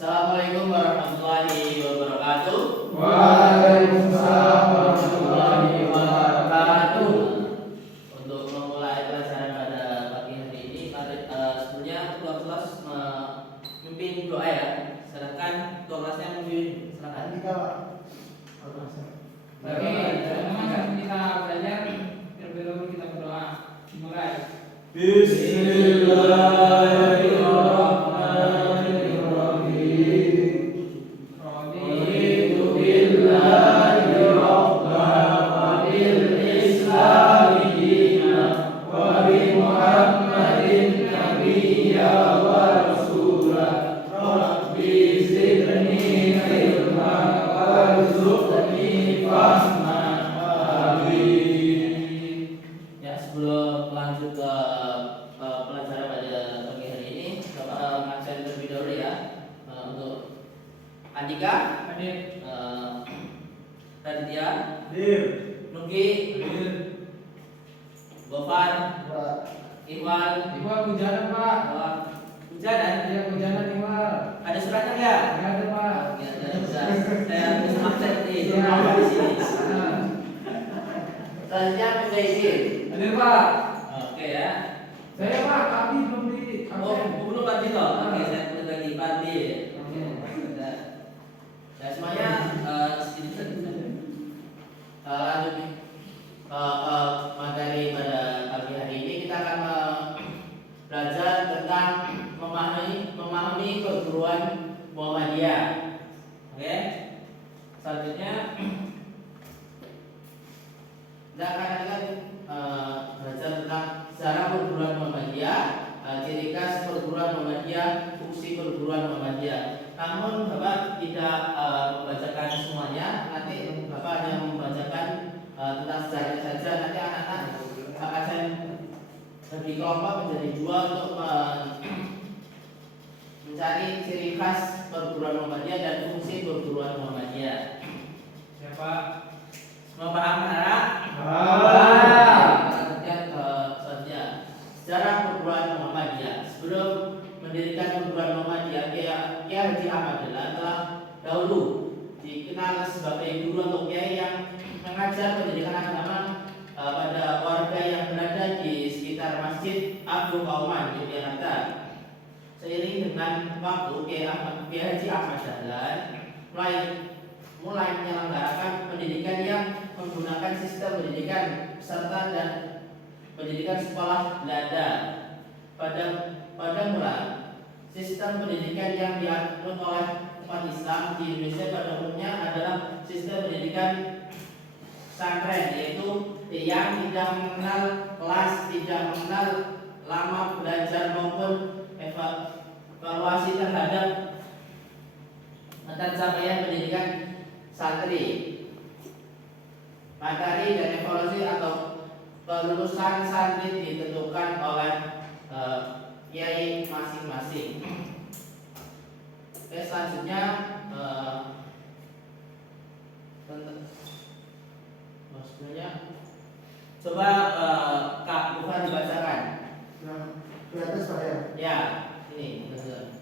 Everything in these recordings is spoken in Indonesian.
Assalamualaikum warahmatullahi wabarakatuh. Waalaikumsalam warahmatullahi wabarakatuh. Untuk memulai pelajaran pada pagi hari ini, sebelumnya ketua kelas memimpin doa ya. Silakan ketua kelasnya memimpin. Silakan. Oke, teman-teman kita belajar terlebih dahulu kita berdoa. Dimulai. Ya, sebelum lanjut ke pelajaran pada pagi hari ini, coba ngabsen terlebih dahulu ya. Untuk Andika, Hadir. Raditya, Nugi, Gofar, Iwan, Iwal hujanan, Pak. Hujanan. Iya, hujanan Iwal. Ada suratnya nggak? Enggak ada, Pak. Ya, bisa. Saya bisa absen di Iya. di sini. Nah, Selanjutnya minta izin. hadir, Pak. Oke ya. Saya, Pak, tapi belum di Oh, absen. belum Pak Dito. Oke, saya tulis lagi Pak Di. Oke. Ya semuanya lanjut materi pada pagi hari ini kita akan belajar tentang memahami perguruan Muhammadiyah. Oke. Selanjutnya kita akan belajar tentang sejarah perguruan Muhammadiyah, ciri khas perguruan Muhammadiyah, fungsi perguruan Muhammadiyah. Namun Bapak tidak membacakan semuanya, nanti Bapak hanya membacakan tentang sejarahnya saja. Nanti anak-anak akan saya bagi kelompok menjadi dua untuk mencari ciri khas perguruan Muhammadiyah dan fungsi perguruan Muhammadiyah. Siapa? Semua paham anak? Selanjutnya sejarah perguruan Muhammadiyah. Sebelum mendirikan perguruan Muhammadiyah, Kiai Haji Ahmad Dahlan telah dahulu dikenal sebagai guru atau kiai yang mengajar pendidikan agama pada warga yang berada di sekitar Masjid Abu Kauman Yogyakarta. Seiring dengan waktu, Kiai Haji Ahmad Dahlan mulai menyelenggarakan pendidikan yang menggunakan sistem pendidikan peserta dan pendidikan sekolah Belanda. Pada mula, sistem pendidikan yang dianut oleh umat Islam di Indonesia pada umumnya adalah sistem pendidikan pesantren, yaitu yang tidak mengenal kelas, tidak mengenal lama belajar maupun evaluasi terhadap pencapaian pendidikan santri. Materi dan evaluasi atau kelulusan santri ditentukan oleh kiai masing-masing. Oke, selanjutnya coba Kak Bukan dibacakan. Yang di atas Pak ya. Ya, ini betul.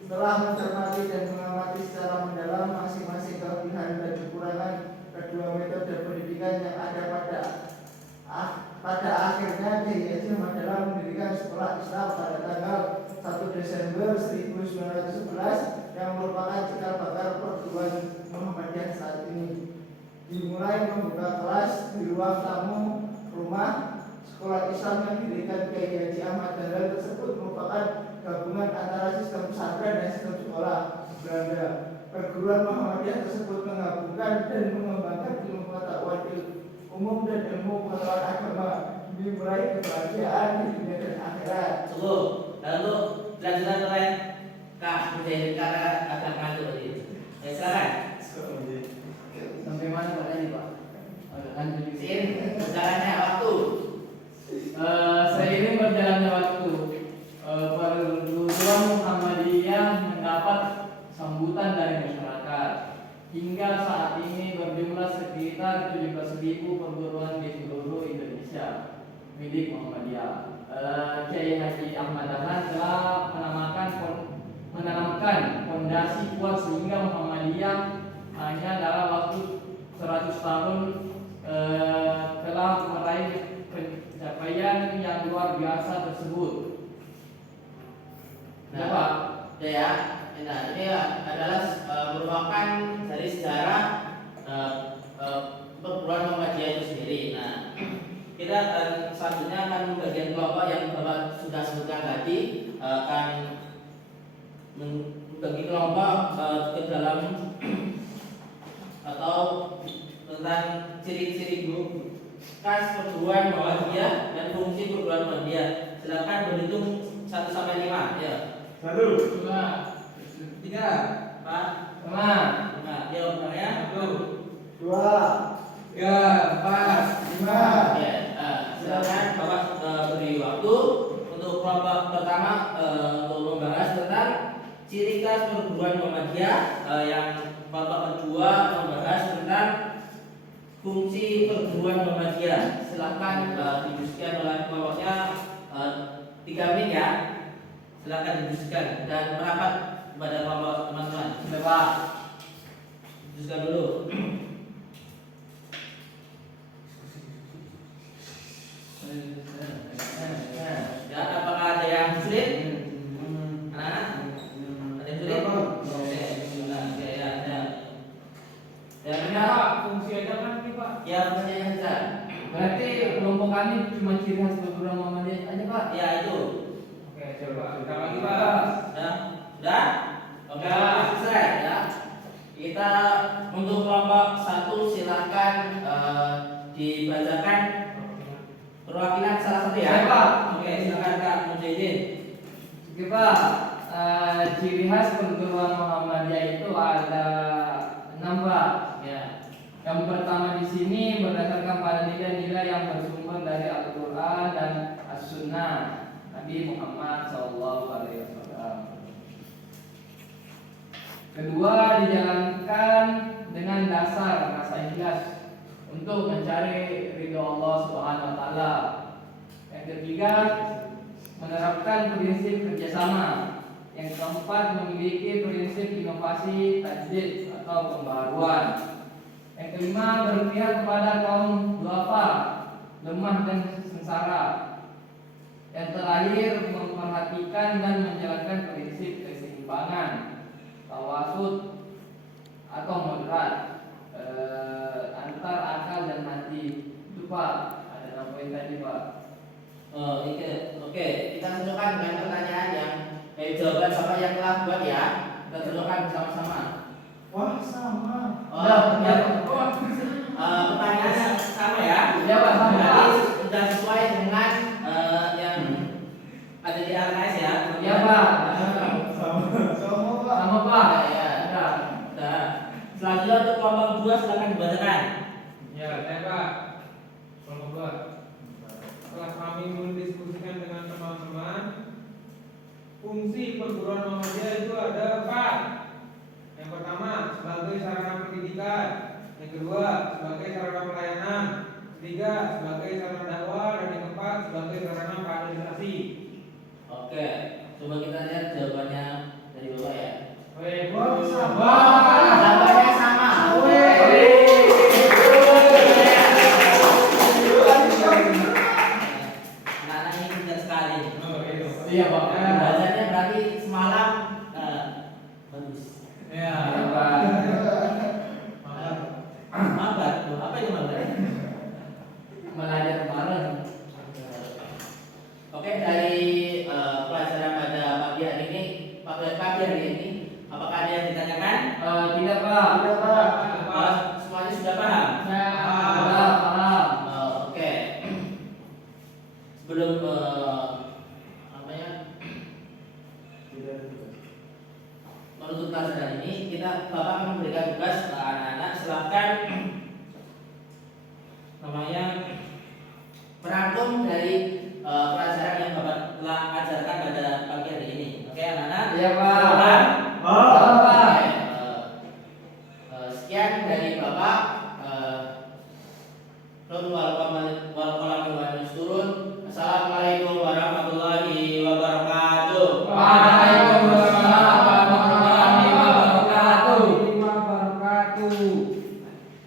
Setelah mencermati dan mengamati secara mendalam masing-masing kelebihan dan kekurangan kedua metode pendidikan yang ada pada akhirnya Kiai Haji Ahmad Dahlan mendirikan sekolah Islam pada tanggal 1 Desember 1911 yang merupakan cikal bakal perguruan Muhammadiyah saat ini. Dimulai membuka kelas di ruang tamu rumah sekolah Islam yang didirikan Kiai Haji Ahmad Dahlan tersebut merupakan gabungan antara sistem pesantren dan sistem sekolah Belanda. Perguruan Muhammadiyah tersebut menggabungkan dan mengembangkan ilmu pengetahuan umum dan ilmu pengetahuan agama demi meraih kebahagiaan di dunia dan akhirat. Tunggu, lalu lanjutan oleh Kak Mujahid karena agak ngantuk tadi. Ya silakan. Sampai mana Pak tadi, Pak? Lanjut. Sin, berjalannya waktu. Seiring berjalannya waktu, perguruan Muhammadiyah mendapat sambutan dari masyarakat. Hingga saat ini berjumlah sekitar 17.000 perguruan di seluruh Indonesia milik Muhammadiyah. Kiai Haji Ahmad Dahlan telah menanamkan fondasi kuat sehingga Muhammadiyah hanya dalam waktu 100 tahun telah meraih pencapaian yang luar biasa tersebut. Nah, Pak. ya. Nah, ini adalah merupakan dari sejarah perguruan Muhammadiyah itu sendiri. Nah, kita selanjutnya akan bagian kelompok yang Bapak sudah sebutkan tadi, akan membagi kelompok ke dalam atau tentang ciri-ciri khas perguruan Muhammadiyah dan fungsi perguruan Muhammadiyah. Silakan berhitung 1 sampai 5 ya. 1, 2, 3, 4, 5, 5. Ya, orangnya 2, 3, 4, 5. ya. Silakan Bapak beri waktu untuk kelompok pertama untuk membahas tentang ciri khas perguruan Muhammadiyah, yang kelompok kedua membahas tentang fungsi perguruan Muhammadiyah. Silakan didiskusikan oleh kelompoknya 3 menit ya. Silakan didiskusikan dan merapat kepada kelompok teman-teman. Pak. Didiskusikan dulu. Ya, apakah ada yang sulit? Anak-anak? Ada yang sulit? Oke, ya, ada. Ya, Pak, fungsi aja kan nih Pak. ya, fungsinya saja. Berarti kelompok kami cuma ciri khas perguruan Muhammadiyah aja Pak. Ya, itu. Oke, coba kita lagi Pak. Sudah? Sudah? Oke, selesai ya. Kita untuk kelompok 1 silakan dibacakan perwakilan salah satu ya. Saya, Pak. Oke, silakan Kak Mujahidin. Oke Pak, ciri khas perguruan Muhammadiyah itu ada 6 Pak. Ya. Yang pertama di sini berdasarkan pada nilai-nilai yang bersumber dari Al-Quran dan As-Sunnah Nabi Muhammad SAW. Kedua, dijalankan dengan dasar rasa ikhlas untuk mencari ridho Allah Subhanahu Wa Taala. Yang ketiga, menerapkan prinsip kerjasama. Yang keempat, memiliki prinsip inovasi tajdid atau pembaruan. Yang kelima, berpihak kepada kaum duafa, lemah dan sengsara. Yang terakhir, memperhatikan dan menjalankan prinsip keseimbangan, tawasud atau moderat antar akal dan hati. Itu Pak, ada 6 poin tadi Pak. Oke, kita cocokkan dengan pertanyaan yang jawaban sama yang telah buat ya. Kita cocokkan bersama-sama. Wah, sama. Pertanyaannya sama ya. Ya Pak, sama Pak. Berarti sudah sesuai dengan yang ada di LKS ya. Ya Pak. Sama, Pak. Sama Pak. Ya, Udah. udah. Selanjutnya untuk kelompok 2 silakan dibacakan. Ya, saya Pak. Kelompok 2. Setelah kami mendiskusikan dengan teman-teman, fungsi perguruan Muhammadiyah itu ada 4. Yang pertama, sebagai sarana pendidikan. Yang kedua, sebagai sarana pelayanan. Ketiga, sebagai sarana dakwah. Dan yang keempat, sebagai sarana kaderisasi. Oke, coba kita lihat jawabannya dari Bapak ya. Wah, sama. Jawabannya sama. Anak-anak ini pintar sekali. Iya Pak. Belajarnya berarti semalam bagus. Ya Pak. Mabar, apa itu mabar? Belajar bareng. Oke, dari pelajaran pada pagi hari ini, apakah ada yang ditanyakan? Tidak Pak. Tidak, Pak. Semuanya sudah paham? Sudah paham. Oke. Sebelum apa ya? Menutup pelajaran ini, Bapak akan memberikan tugas ke anak-anak. Silakan namanya merangkum dari pelajaran yang Bapak telah ajarkan pada pagi hari ini. Oke, anak-anak. Iya Pak. Silakan.